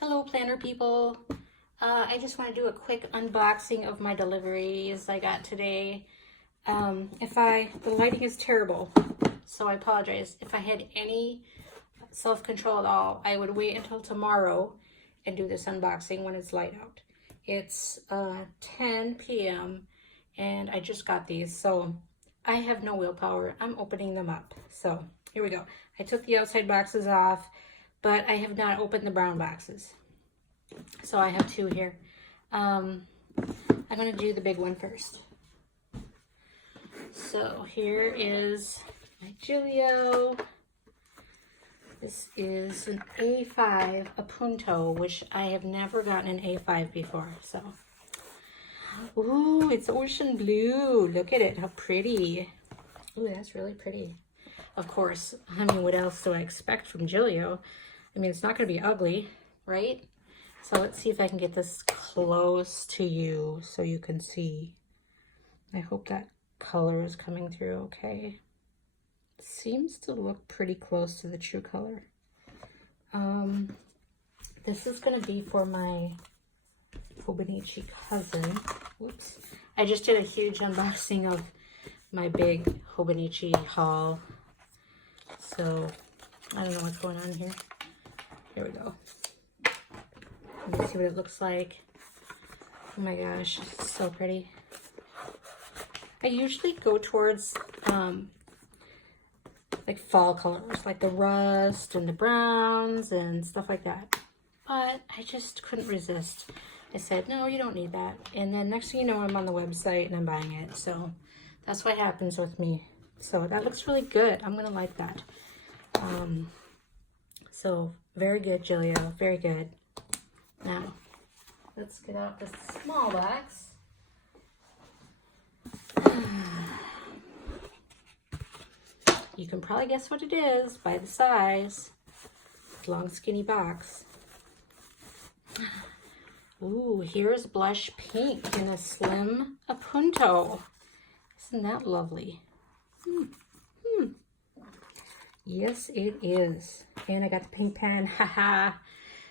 Hello planner people. I just want to do a quick unboxing of my deliveries I got today. The lighting is terrible, so I apologize. If I had any self-control at all, I would wait until tomorrow and do this unboxing when it's light out. It's 10 p.m. and I just got these, so I have no willpower. I'm opening them up. So here we go. I took the outside boxes off, but I have not opened the brown boxes. So I have two here. I'm going to do the big one first. So here is my Gillio. This is an A5 Appunto, which I have never gotten an A5 before. So, ooh, it's ocean blue. Look at it, how pretty. Ooh, that's really pretty. Of course, I mean, what else do I expect from Gillio? I mean, it's not going to be ugly, right? So let's see if I can get this close to you so you can see. I hope that color is coming through okay. Seems to look pretty close to the true color. This is going to be for my Hobonichi cousin. Whoops. I just did a huge unboxing of my big Hobonichi haul. So I don't know what's going on here. Here we go. Let me see what it looks like. Oh my gosh, it's so pretty. I usually go towards like fall colors, like the rust and the browns and stuff like that. But I just couldn't resist. I said, no, you don't need that. And then next thing you know, I'm on the website and I'm buying it. So that's what happens with me. So that looks really good. I'm gonna like that. So very good, Gillios, very good. Now, let's get out this small box. You can probably guess what it is by the size. Long, skinny box. Ooh, here's blush pink in a slim Appunto. Isn't that lovely? Yes, it is. And I got the pink pen. Haha.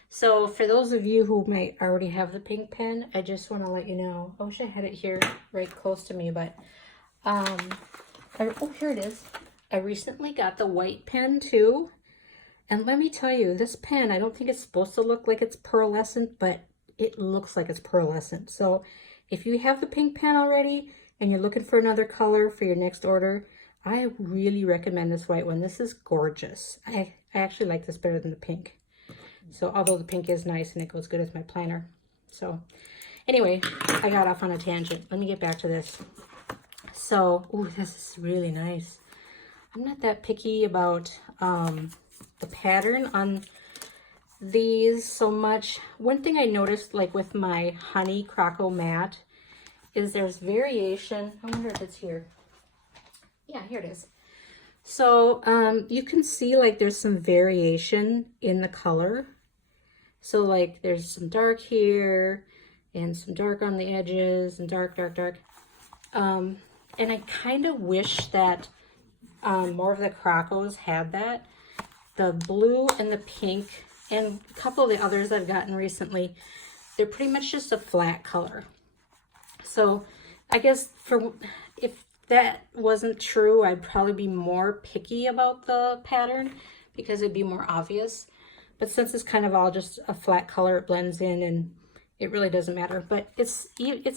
So for those of you who may already have the pink pen, I just want to let you know. I wish I had it here right close to me, but oh, here it is. I recently got the white pen too. And let me tell you, this pen, I don't think it's supposed to look like it's pearlescent, but it looks like it's pearlescent. So if you have the pink pen already and you're looking for another color for your next order, I really recommend this white one. This is gorgeous. I actually like this better than the pink. So although the pink is nice and it goes good with my planner. So anyway, I got off on a tangent. Let me get back to this. So, ooh, this is really nice. I'm not that picky about the pattern on these so much. One thing I noticed, like with my Honey Croco mat, is there's variation. I wonder if it's here. Yeah, here it is. So you can see like there's some variation in the color. So like there's some dark here and some dark on the edges and dark, dark, dark. And I kind of wish that more of the Crocos had that. The blue and the pink and a couple of the others I've gotten recently, they're pretty much just a flat color. So I guess if that wasn't true, I'd probably be more picky about the pattern because it'd be more obvious. But since it's kind of all just a flat color, it blends in and it really doesn't matter. But it's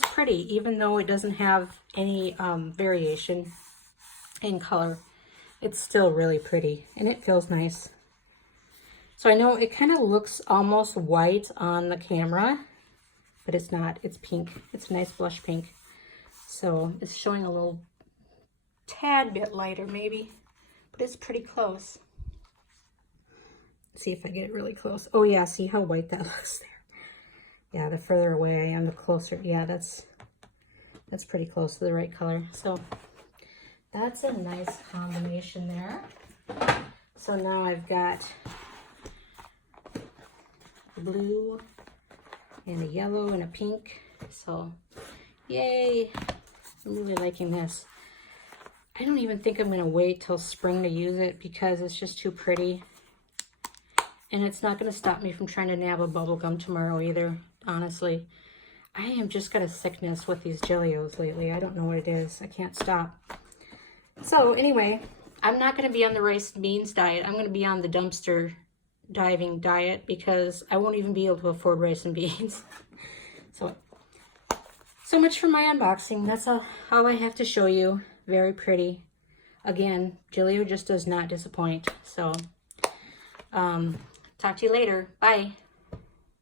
pretty, even though it doesn't have any variation in color. It's still really pretty and it feels nice. So I know it kind of looks almost white on the camera, but it's not. It's pink. It's a nice blush pink. So it's showing a little tad bit lighter maybe, but it's pretty close. Let's see if I get it really close. Oh yeah, see how white that looks there. Yeah, the further away I am, the closer. Yeah, that's pretty close to the right color. So that's a nice combination there. So now I've got a blue and a yellow and a pink. So yay, I'm really liking this. I don't even think I'm going to wait till spring to use it because it's just too pretty. And it's not going to stop me from trying to nab a bubble gum tomorrow either, honestly. I am just got a sickness with these Gillios lately. I don't know what it is. I can't stop. So anyway, I'm not going to be on the rice and beans diet. I'm going to be on the dumpster diving diet because I won't even be able to afford rice and beans. So much for my unboxing. That's all I have to show you. Very pretty. Again, Gillio just does not disappoint. So, talk to you later. Bye.